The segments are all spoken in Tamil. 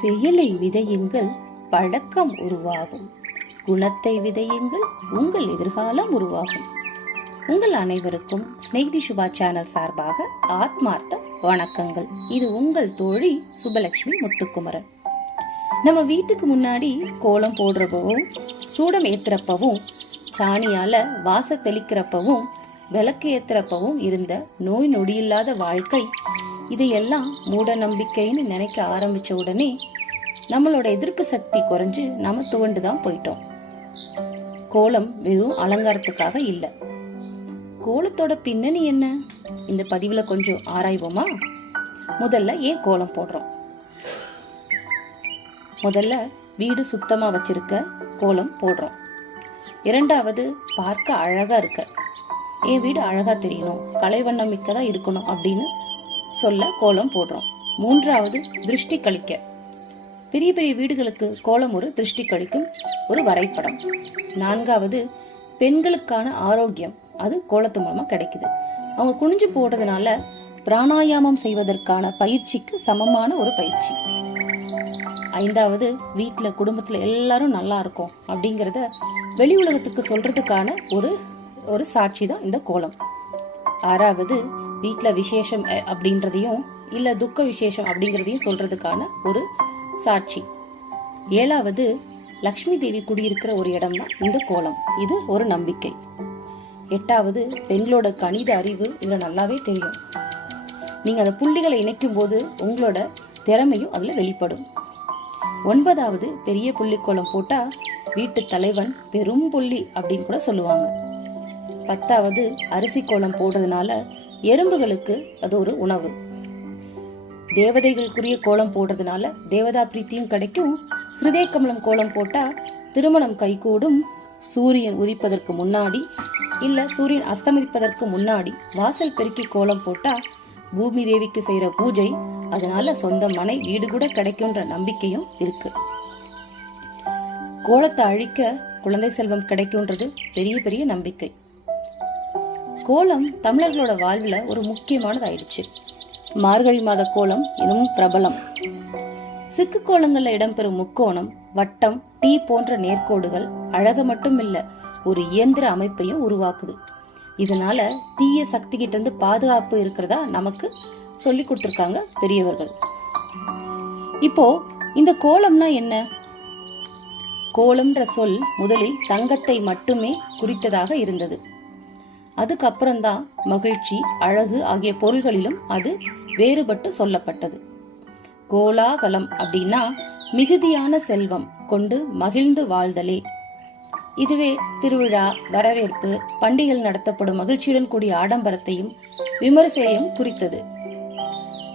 செயலை விதையுங்கள் பழக்கம் உருவாகும். குணத்தை விதையுங்கள் உங்கள் எதிர்காலம் உருவாகும். உங்கள் அனைவருக்கும் ஸ்நேகிதி சுபா சேனல் சார்பாக ஆத்மார்த்த வணக்கங்கள். இது உங்கள் தோழி சுபலட்சுமி முத்துக்குமரன். நம்ம வீட்டுக்கு முன்னாடி கோலம் போடுறப்பவும் சூடம் ஏத்துறப்பவும் சாணியால வாச தெளிக்கிறப்பவும் விளக்கு ஏத்துறப்பவும் இருந்த நோய் நொடியில்லாத வாழ்க்கை இதையெல்லாம் மூட நம்பிக்கைன்னு நினைக்க ஆரம்பித்த உடனே நம்மளோட எதிர்ப்பு சக்தி குறைஞ்சு நம்ம துவண்டு தான் போயிட்டோம். கோலம் வெறும் அலங்காரத்துக்காக இல்லை. கோலத்தோட பின்னணி என்ன? இந்த பதிவில் கொஞ்சம் ஆராய்வோமா? முதல்ல ஏன் கோலம் போடுறோம்? முதல்ல வீடு சுத்தமாக வச்சிருக்க கோலம் போடுறோம். இரண்டாவது பார்க்க அழகாக இருக்க. என் வீடு அழகாக தெரியணும். கலைவண்ணம் மிக்கதாக இருக்கணும் அப்படின்னு சொல்ல கோலம் போடுறோம். மூன்றாவது திருஷ்டி கழிக்க. பெரிய பெரிய வீடுகளுக்கு கோலம் ஒரு திருஷ்டி கழிக்கும் ஒரு வரைபடம். நான்காவது பெண்களுக்கான ஆரோக்கியம். அது கோலத்து மூலமாக கிடைக்குது. அவங்க குனிஞ்சு போடுறதுனால பிராணாயாமம் செய்வதற்கான பயிற்சிக்கு சமமான ஒரு பயிற்சி. ஐந்தாவது வீட்டில் குடும்பத்தில் எல்லாரும் நல்லா இருக்கும் அப்படிங்கிறத வெளி உலகத்துக்கு சொல்றதுக்கான ஒரு ஒரு சாட்சி தான் இந்த கோலம். ஆறாவது வீட்டில் விசேஷம் அப்படின்றதையும் இல்லை துக்க விசேஷம் அப்படிங்கிறதையும் சொல்றதுக்கான ஒரு சாட்சி. ஏழாவது லக்ஷ்மி தேவி குடியிருக்கிற ஒரு இடம் தான் இந்த கோலம். இது ஒரு நம்பிக்கை. எட்டாவது பெண்களோட கணித அறிவு இதில் நல்லாவே தெரியும். நீங்கள் அந்த புள்ளிகளை இணைக்கும் போது உங்களோட திறமையும் அதில் வெளிப்படும். ஒன்பதாவது பெரிய புள்ளி கோலம் போட்டால் வீட்டு தலைவன் பெரும் புள்ளி அப்படின்னு கூட சொல்லுவாங்க. பத்தாவது அரிசி கோலம் போடுறதுனால எறும்புகளுக்கு அது ஒரு உணவு. தேவதைகளுக்குரிய கோலம் போடுறதுனால தேவதா பிரீத்தியும் கிடைக்கும். ஹிருதய கமலம் கோலம் போட்டால் திருமணம் கைகூடும். சூரியன் உதிப்பதற்கு முன்னாடி இல்லை சூரியன் அஸ்தமிப்பதற்கு முன்னாடி வாசல் பெருக்கி கோலம் போட்டால் பூமி தேவிக்கு செய்கிற பூஜை அதனால சொந்த மனை வீடு கூட கிடைக்கும்ன்ற நம்பிக்கையும் இருக்கு. கோலத்தை அழிக்க குழந்தை செல்வம் கிடைக்கும்ன்றது பெரிய பெரிய நம்பிக்கை. கோலம் தமிழர்களோட வாழ்வில் ஒரு முக்கியமானதாயிடுச்சு. மார்கழி மாத கோலம் இன்னும் பிரபலம். சிக்கு கோலங்களில் இடம்பெறும் முக்கோணம் வட்டம் டீ போன்ற நேர்கோடுகள் அழக மட்டும் இல்லை ஒரு இயந்திர அமைப்பையும் உருவாக்குது. இதனால தீய சக்தி இருந்து பாதுகாப்பு இருக்கிறதா நமக்கு சொல்லி கொடுத்துருக்காங்க பெரியவர்கள். இப்போ இந்த கோலம்னா என்ன? கோலம்ன்ற சொல் முதலில் தங்கத்தை மட்டுமே குறித்ததாக இருந்தது. அதுக்கப்புறம்தான் மகிழ்ச்சி அழகு ஆகிய பொருள்களிலும் அது வேறுபட்டு சொல்லப்பட்டது. கோலாகலம் அப்படின்னா மிகுதியான செல்வம் கொண்டு மகிழ்ந்து வாழ்தலே. இதுவே திருவிழா வரவேற்பு பண்டிகைகள் நடத்தப்படும் மகிழ்ச்சியுடன் கூடிய ஆடம்பரத்தையும் விமரிசையையும் குறித்தது.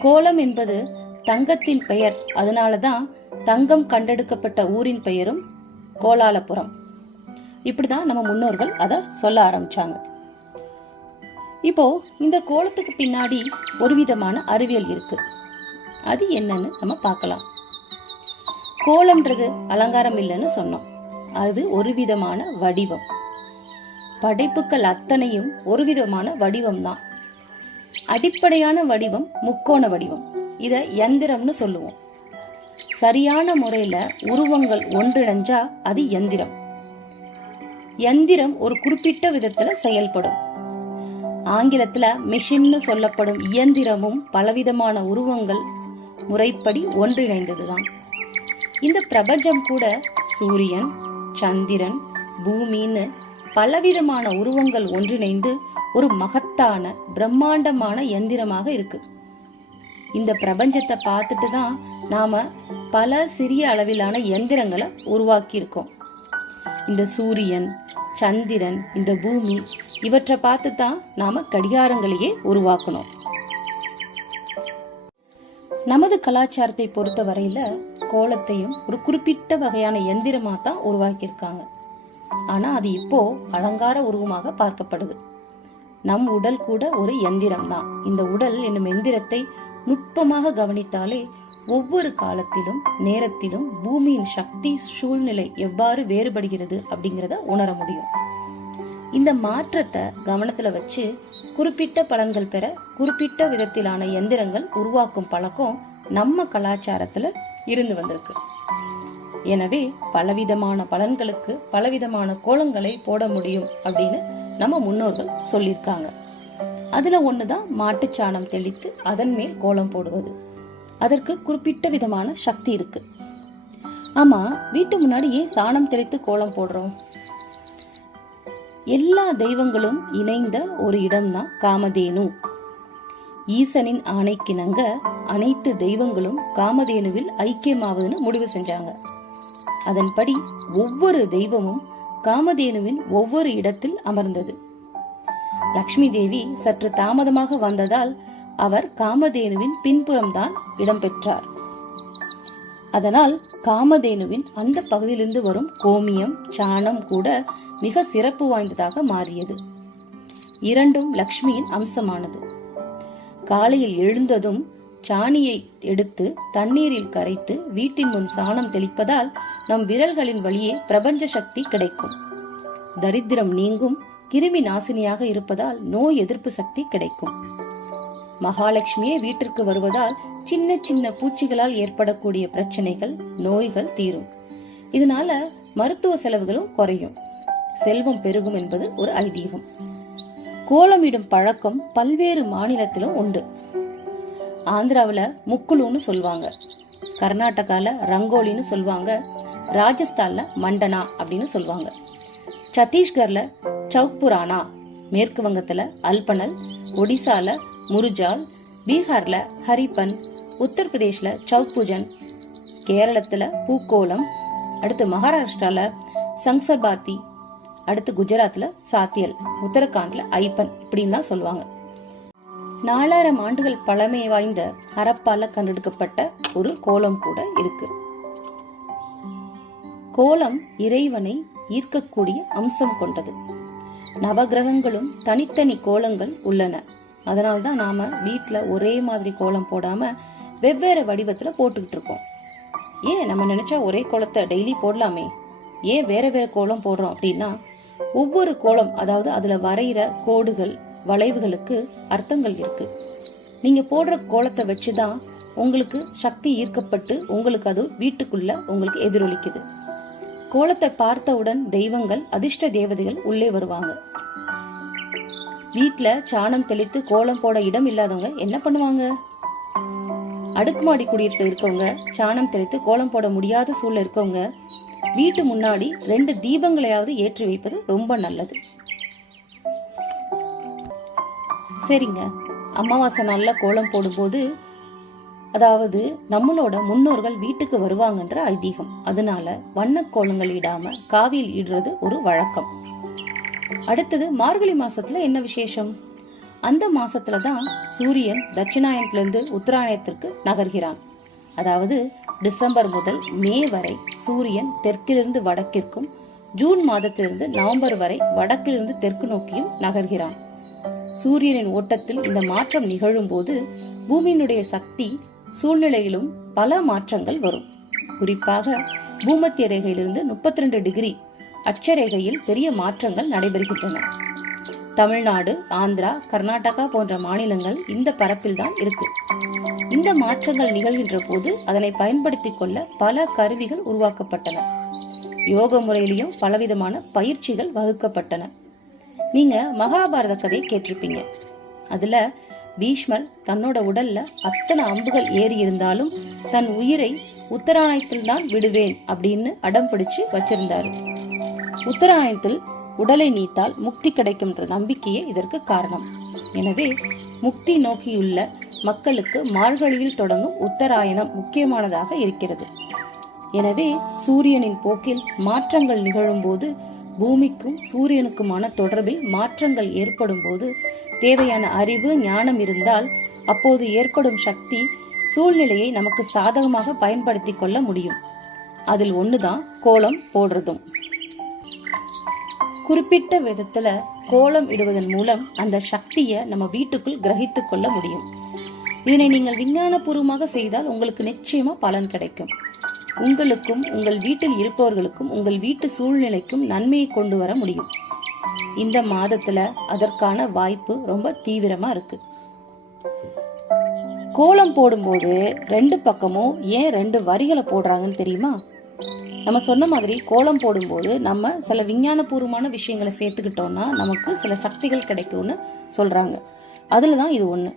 கோலம் என்பது தங்கத்தின் பெயர். அதனாலதான் தங்கம் கண்டெடுக்கப்பட்ட ஊரின் பெயரும் கோலாலபுரம். இப்படிதான் நம்ம முன்னோர்கள் அதை சொல்ல ஆரம்பிச்சாங்க. இப்போ இந்த கோலத்துக்கு பின்னாடி ஒரு விதமான அறிவியல் இருக்கு. அது என்னன்னு நம்ம பார்க்கலாம். கோலம்ன்றது அலங்காரம் இல்லைன்னு சொன்னோம். அது ஒரு விதமான வடிவம். படைப்புகள் அத்தனையும் ஒரு விதமான வடிவம் தான் அடிப்படையான வடிவம் முக்கோண வடிவம். இதை எந்திரம்னு சொல்லுவோம். சரியான முறையில் உருவங்கள் ஒன்றிணைஞ்சா அது எந்திரம். எந்திரம் ஒரு குறிப்பிட்ட விதத்தில் செயல்படும். ஆங்கிலத்தில் மிஷின்னு சொல்லப்படும் இயந்திரமும் பலவிதமான உருவங்கள் முறைப்படி ஒன்றிணைந்ததுதான். இந்த பிரபஞ்சம் கூட சூரியன் சந்திரன் பூமின்னு பலவிதமான உருவங்கள் ஒன்றிணைந்து ஒரு மகத்தான பிரம்மாண்டமான எந்திரமாக இருக்கு. இந்த பிரபஞ்சத்தை பார்த்துட்டு தான் நாம பல சிறிய அளவிலான எந்திரங்களை உருவாக்கியிருக்கோம். இந்த சூரியன் சந்திரன் இந்த பூமி இவற்றை பார்த்து தான் நாம கடிகாரங்களையே உருவாக்கணும். நமது கலாச்சாரத்தை பொறுத்த வரையில கோலத்தையும் ஒரு குறிப்பிட்ட வகையான எந்திரமா தான் உருவாக்கியிருக்காங்க. ஆனா அது இப்போ அலங்கார உருவமாக பார்க்கப்படுது. நம் உடல் கூட ஒரு எந்திரம் தான் இந்த உடல் என்னும் எந்திரத்தை நுட்பமாக கவனித்தாலே ஒவ்வொரு காலத்திலும் நேரத்திலும் பூமியின் சக்தி சூழ்நிலை எவ்வாறு வேறுபடுகிறது அப்படிங்கிறத உணர முடியும். இந்த மாற்றத்தை கவனத்துல வச்சு குறிப்பிட்ட பலன்கள் பெற குறிப்பிட்ட விதத்திலான எந்திரங்கள் உருவாக்கும் பழக்கம் நம்ம கலாச்சாரத்துல இருந்து வந்திருக்கு. எனவே பலவிதமான பலன்களுக்கு பலவிதமான கோலங்களை போட முடியும் அப்படின்னு நம்ம முன்னோர்கள் சொல்லியிருக்காங்க. அதில் ஒன்று தான் மாட்டுச்சாணம் தெளித்து அதன் மேல் கோலம் போடுவது. அதற்கு குறிப்பிட்ட விதமான சக்தி இருக்கு. ஆமாம் வீட்டு முன்னாடி ஏன் சாணம் தெளித்து கோலம் போடுறோம்? எல்லா தெய்வங்களும் இணைந்த ஒரு இடம்தான் காமதேனு. ஈசனின் ஆணைக்கிணங்க அனைத்து தெய்வங்களும் காமதேனுவில் ஐக்கியமாவதுன்னு முடிவு செஞ்சாங்க. அதன்படி ஒவ்வொரு தெய்வமும் காமதேனுவின் ஒவ்வொரு இடத்தில் அமர்ந்தது. லக்ஷ்மி தேவி சற்று தாமதமாக வந்ததால் அவர் காமதேனுவின் பின்புறம்தான் இடம்பெற்றார் அதனால் காமதேனுவின் அந்த பகுதியிலிருந்து வரும் கோமியம் சாணம் கூட மிக சிறப்பு வாய்ந்ததாக மாறியது. இரண்டும் லக்ஷ்மியின் அம்சமானது. காலையில் எழுந்ததும் சாணியை எடுத்து தண்ணீரில் கரைத்து வீட்டின் முன் சாணம் தெளிப்பதால் நம் விரல்களின் வழியே பிரபஞ்ச சக்தி கிடைக்கும். தரித்திரம் நீங்கும் கிருமி நாசினியாக இருப்பதால் நோய் எதிர்ப்பு சக்தி கிடைக்கும். மகாலட்சுமியே வீட்டிற்கு வருவதால் சின்ன சின்ன பூச்சிகளால் ஏற்படக்கூடிய பிரச்சனைகள் நோய்கள் தீரும். இதனால மருத்துவ செலவுகளும் குறையும். செல்வம் பெருகும் என்பது ஒரு ஐதீகம். கோலமிடும் பழக்கம் பல்வேறு மாநிலத்திலும் உண்டு. ஆந்திராவில் முக்குலுன்னு சொல்லுவாங்க கர்நாடகாவில் ரங்கோலின்னு சொல்லுவாங்க ராஜஸ்தானில் மண்டனா அப்படின்னு சொல்லுவாங்க சத்தீஸ்கரில் சவுக்புரானா மேற்கு வங்கத்தில் அல்பனல் ஒடிசால முருஜால் பீகார்ல ஹரிப்பன் உத்தரப்பிரதேஷ்ல சவுக்பூஜன் கேரளத்துல பூக்கோலம் அடுத்து மகாராஷ்டிரால சங்சர்பாத்தி அடுத்து குஜராத்தில் சாத்தியல் உத்தரகாண்டில் ஐப்பன் இப்படின்லாம் சொல்லுவாங்க. நாலாயிரம் ஆண்டுகள் பழமை வாய்ந்த ஹரப்பால கண்டெடுக்கப்பட்ட ஒரு கோலம் கூட இருக்கு. கோலம் இறைவனை ஈர்க்கக்கூடிய அம்சம் கொண்டது. நவகிரகங்களும் தனித்தனி கோலங்கள் உள்ளன. அதனால்தான் நாம வீட்டில் ஒரே மாதிரி கோலம் போடாம வெவ்வேறு வடிவத்தில் போட்டுக்கிட்டு இருக்கோம். ஏன் நம்ம நினைச்சா ஒரே கோலத்தை டெய்லி போடலாமே? ஏன் வேற வேற கோலம் போடுறோம் அப்படின்னா ஒவ்வொரு கோலம் அதாவது அதுல வரைகிற கோடுகள் வளைவுகளுக்கு அர்த்தங்கள் இருக்கு. நீங்க போடுற கோலத்தை வச்சுதான் உங்களுக்கு சக்தி ஈர்க்கப்பட்டு உங்களுக்கு அது வீட்டுக்குள்ள உங்களுக்கு எதிரொலிக்குது. கோலத்தை பார்த்தவுடன் தெய்வங்கள் அதிர்ஷ்ட தேவதைகள் உள்ளே வருவாங்க. வீட்டில் சாணம் தெளித்து கோலம் போட இடம் இல்லாதவங்க என்ன பண்ணுவாங்க? அடுக்குமாடி குடியிருப்பு இருக்கவங்க சாணம் தெளித்து கோலம் போட முடியாத சூழல் இருக்கவங்க வீட்டு முன்னாடி ரெண்டு தீபங்களையாவது ஏற்றி வைப்பது ரொம்ப நல்லது. சரிங்க. அமாவாசை நாளில் கோலம் போடும்போது அதாவது நம்மளோட முன்னோர்கள் வீட்டுக்கு வருவாங்கன்ற ஐதீகம். அதனால வண்ண கோலங்கள் இடாம காவியில் இடுறது ஒரு வழக்கம். அடுத்தது மார்கழி மாசத்துல என்ன விசேஷம்? அந்த மாசத்துல தான் சூரியன் தட்சிணாயனத்திலிருந்து உத்தராயணத்திற்கு நகர்கிறான். அதாவது டிசம்பர் முதல் மே வரை சூரியன் தெற்கிலிருந்து வடக்கிற்கும் ஜூன் மாதத்திலிருந்து நவம்பர் வரை வடக்கிலிருந்து தெற்கு நோக்கியும் நகர்கிறான். சூரியனின் ஓட்டத்தில் இந்த மாற்றம் நிகழும்போது பூமியினுடைய சக்தி சூழ்நிலையிலும் பல மாற்றங்கள் வரும். குறிப்பாக பூமத்திய ரேகையிலிருந்து முப்பத்தி ரெண்டு டிகிரி அட்சரேகையில் பெரிய மாற்றங்கள் நடைபெறுகின்றன. தமிழ்நாடு ஆந்திரா கர்நாடகா போன்ற மாநிலங்கள் இந்த பரப்பில் தான் இருக்கு. இந்த மாற்றங்கள் நிகழ்கின்ற போது அதனை பயன்படுத்திக் கொள்ள பல கருவிகள் உருவாக்கப்பட்டன. யோக முறையிலையும் பலவிதமான பயிற்சிகள் வகுக்கப்பட்டன. நீங்க மகாபாரத கதை கேட்டிருப்பீங்க. அதுல பீஷ்மர் தன்னோட உடல்ல அத்தனை அம்புகள் ஏறி இருந்தாலும் தன் உயிரை உத்தராயணத்தில் தான் விடுவேன் அப்படின்னு அடம் பிடிச்சு வச்சிருந்தாரு. உத்தராயணத்தில் உடலை நீத்தால் முக்தி கிடைக்கும்ன்ற நம்பிக்கையே இதற்கு காரணம். எனவே முக்தி நோக்கியுள்ள மக்களுக்கு மார்கழியில் தொடங்கும் உத்தராயணம் முக்கியமானதாக இருக்கிறது. எனவே சூரியனின் போக்கில் மாற்றங்கள் நிகழும்போது பூமிக்கும் சூரியனுக்குமான தொடர்பில் மாற்றங்கள் ஏற்படும் போது தேவையான அறிவு ஞானம் இருந்தால் அப்போது ஏற்படும் சக்தி சூழ்நிலையை நமக்கு சாதகமாக பயன்படுத்தி கொள்ள முடியும். அதில் ஒன்றுதான் கோலம் போடுறதும். குறிப்பிட்ட விதத்துல கோலம் இடுவதன் மூலம் அந்த சக்தியை நம்ம வீட்டுக்குள் கிரகித்து கொள்ள முடியும். இதனை நீங்கள் விஞ்ஞானபூர்வமாக செய்தால் உங்களுக்கு நிச்சயமா பலன் கிடைக்கும். உங்களுக்கும் உங்கள் வீட்டில் இருப்பவர்களுக்கும் உங்கள் வீட்டு சூழ்நிலைக்கும் நன்மையை கொண்டு வர முடியும். இந்த மாதத்துல அதற்கான வாய்ப்பு ரொம்ப தீவிரமா இருக்கு. கோலம் போடும்போது ரெண்டு பக்கமும் ஏன் ரெண்டு வரிகளை போடுறாங்கன்னு தெரியுமா? நம்ம சொன்ன மாதிரி கோலம் போடும்போது நம்ம சில விஞ்ஞானபூர்வமான விஷயங்களை சேர்த்துக்கிட்டோம்னா நமக்கு சில சக்திகள் கிடைக்கும்னு சொல்கிறாங்க அதில் தான் இது ஒன்று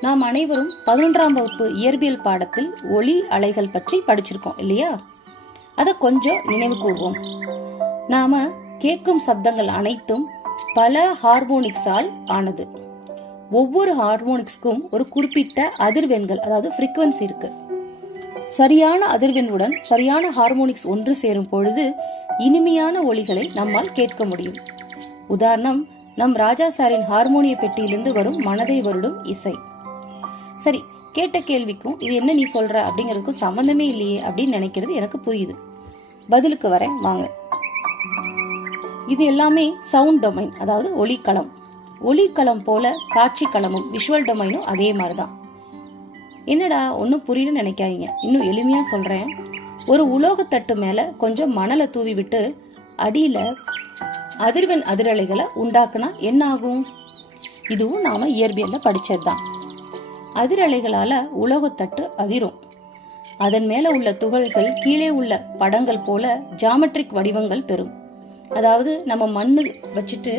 நாம் அனைவரும் பதினொன்றாம் வகுப்பு இயற்பியல் பாடத்தில் ஒளி அலைகள் பற்றி படிச்சிருக்கோம் இல்லையா? அதை கொஞ்சம் நினைவு கூர்வோம். நாம் கேட்கும் சப்தங்கள் அனைத்தும் பல ஹார்மோனிக்ஸால் ஆனது. ஒவ்வொரு ஹார்மோனிக்ஸ்க்கும் ஒரு குறிப்பிட்ட அதிர்வெண்கள் அதாவது ஃப்ரீக்குவன்சி இருக்கு. சரியான அதிர்வெண்ணுடன் சரியான ஹார்மோனிக்ஸ் ஒன்று சேரும் பொழுது இனிமையான ஒலிகளை நம்மால் கேட்க முடியும். உதாரணம் நம் ராஜா சாரின் ஹார்மோனிய பெட்டியிலிருந்து வரும் மனதை வருடும் இசை. சரி கேட்ட கேள்விக்கும் இது என்ன நீ சொல்ற அப்படிங்கிறதுக்கும் சம்மந்தமே இல்லையே அப்படின்னு நினைக்கிறது எனக்கு புரியுது. பதிலுக்கு வரேன் வாங்க. இது எல்லாமே சவுண்ட் டொமைன் அதாவது ஒளிக்களம் ஒளிக்களம் போல காட்சி களமும் விஷுவல் டொமைனும் அதே மாதிரி தான் என்னடா ஒன்றும் புரியலன்னு நினைக்காதீங்க. இன்னும் எளிமையாக சொல்கிறேன் ஒரு உலோகத்தட்டு மேலே கொஞ்சம் மணலை தூவி விட்டு அடியில் அதிர்வெண் அதிரலைகளை உண்டாக்குனா என்ன ஆகும்? இதுவும் நாம் இயற்பியலில் படித்தது தான் அதிரலைகளால உலோகத்தட்டு அதிரும். அதன் மேலே உள்ள துகள்கள் கீழே உள்ள படங்கள் போல ஜாமெட்ரிக் வடிவங்கள் பெறும். அதாவது நம்ம மண்ணு வச்சுட்டு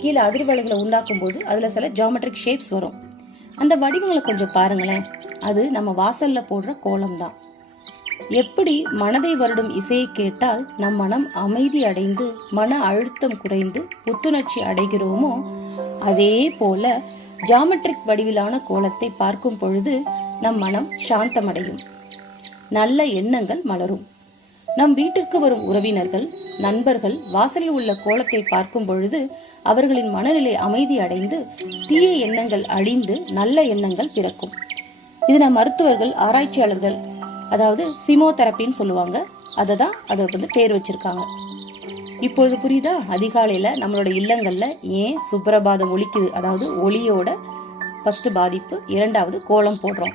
கீழே அதிர்வலைகளை உண்டாக்கும் போது அதில் சில ஜாமெட்ரிக் ஷேப்ஸ் வரும். அந்த வடிவங்களை கொஞ்சம் பாருங்களேன். அது நம்ம வாசல்ல போடுற கோலம் தான் எப்படி மனதை வருடும் இசையை கேட்டால் நம் மனம் அமைதி அடைந்து மன அழுத்தம் குறைந்து புத்துணர்ச்சி அடைகிறோமோ அதே போல ஜாமெட்ரிக் வடிவிலான கோலத்தை பார்க்கும் பொழுது நம் மனம் சாந்தமடையும். நல்ல எண்ணங்கள் மலரும். நம் வீட்டிற்கு வரும் உறவினர்கள் நண்பர்கள் வாசலில் உள்ள கோலத்தை பார்க்கும் பொழுது அவர்களின் மனநிலை அமைதி அடைந்து தீய எண்ணங்கள் அழிந்து நல்ல எண்ணங்கள் பிறக்கும். இது நம் மருத்துவர்கள் ஆராய்ச்சியாளர்கள் அதாவது சிமோதெரப்பின்னு சொல்லுவாங்க. அதை தான் அதை வந்து பேர் வச்சிருக்காங்க. இப்பொழுது புரியுதா? அதிகாலையில் நம்மளோட இல்லங்களில் ஏன் சுப்பிரபாதம் ஒலிக்குது? அதாவது ஒளியோட ஃபஸ்ட்டு பாதிப்பு இரண்டாவது கோலம் போடுறோம்.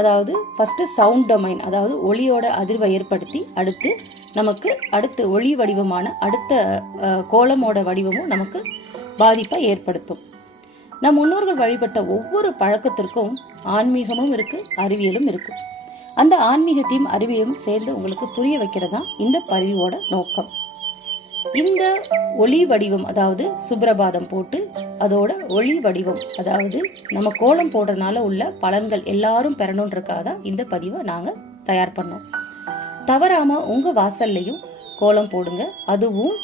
அதாவது ஃபஸ்ட்டு சவுண்ட் டொமைன் அதாவது ஒளியோட அதிர்வை ஏற்படுத்தி அடுத்து நமக்கு அடுத்து ஒளி வடிவமான அடுத்த கோலமோட வடிவமும் நமக்கு பாதிப்பை ஏற்படுத்தும். நம் முன்னோர்கள் வழிபட்ட ஒவ்வொரு பழக்கத்திற்கும் ஆன்மீகமும் இருக்குது அறிவியலும் இருக்குது அந்த ஆன்மீகத்தையும் அறிவியலும் சேர்ந்து உங்களுக்கு புரிய வைக்கிறது தான் இந்த பதிவோட நோக்கம். இந்த ஒளி வடிவம் அதாவது சுப்ரபாதம் போட்டு அதோட ஒளி வடிவம் அதாவது நம்ம கோலம் போடுறதுனால உள்ள பலன்கள் எல்லாரும் பெறணுன்றக்காக தான் இந்த பதிவை நாங்கள் தயார் பண்ணோம். தவறாம உங்க வாசல்லையும் கோலம் போடுங்க. அதுவும்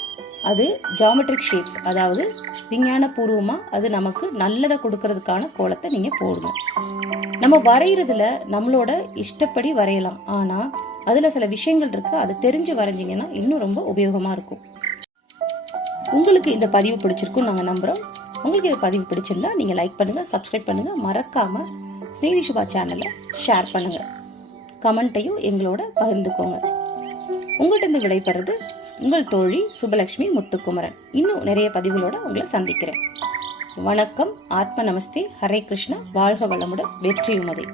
அது ஜாமெட்ரிக் ஷேப்ஸ் அதாவது விஞ்ஞான பூர்வமாக அது நமக்கு நல்லதை கொடுக்கறதுக்கான கோலத்தை நீங்கள் போடுங்க. நம்ம வரைகிறதுல நம்மளோட இஷ்டப்படி வரையலாம். ஆனால் அதில் சில விஷயங்கள் இருக்குது அதை தெரிஞ்சு வரைஞ்சிங்கன்னா இன்னும் ரொம்ப உபயோகமாக இருக்கும். உங்களுக்கு இந்த பதிவு பிடிச்சிருக்கும் நாங்கள் நம்புகிறோம் உங்களுக்கு இந்த பதிவு பிடிச்சிருந்தா நீங்கள் லைக் பண்ணுங்கள் சப்ஸ்கிரைப் பண்ணுங்கள் மறக்காமல் ஸ்நேகி சுபா சேனலை ஷேர் பண்ணுங்கள் கமெண்ட்டையும் எங்களோட பகிர்ந்துக்கோங்க. உங்கள்கிட்ட விடைபெறது உங்கள் தோழி சுபலக்ஷ்மி முத்துக்குமரன். இன்னும் நிறைய பதிவுகளோட உங்களை சந்திக்கிறேன். வணக்கம் ஆத்ம நமஸ்தே ஹரே கிருஷ்ணா வாழ்க வளமுடன் வெற்றியுமதி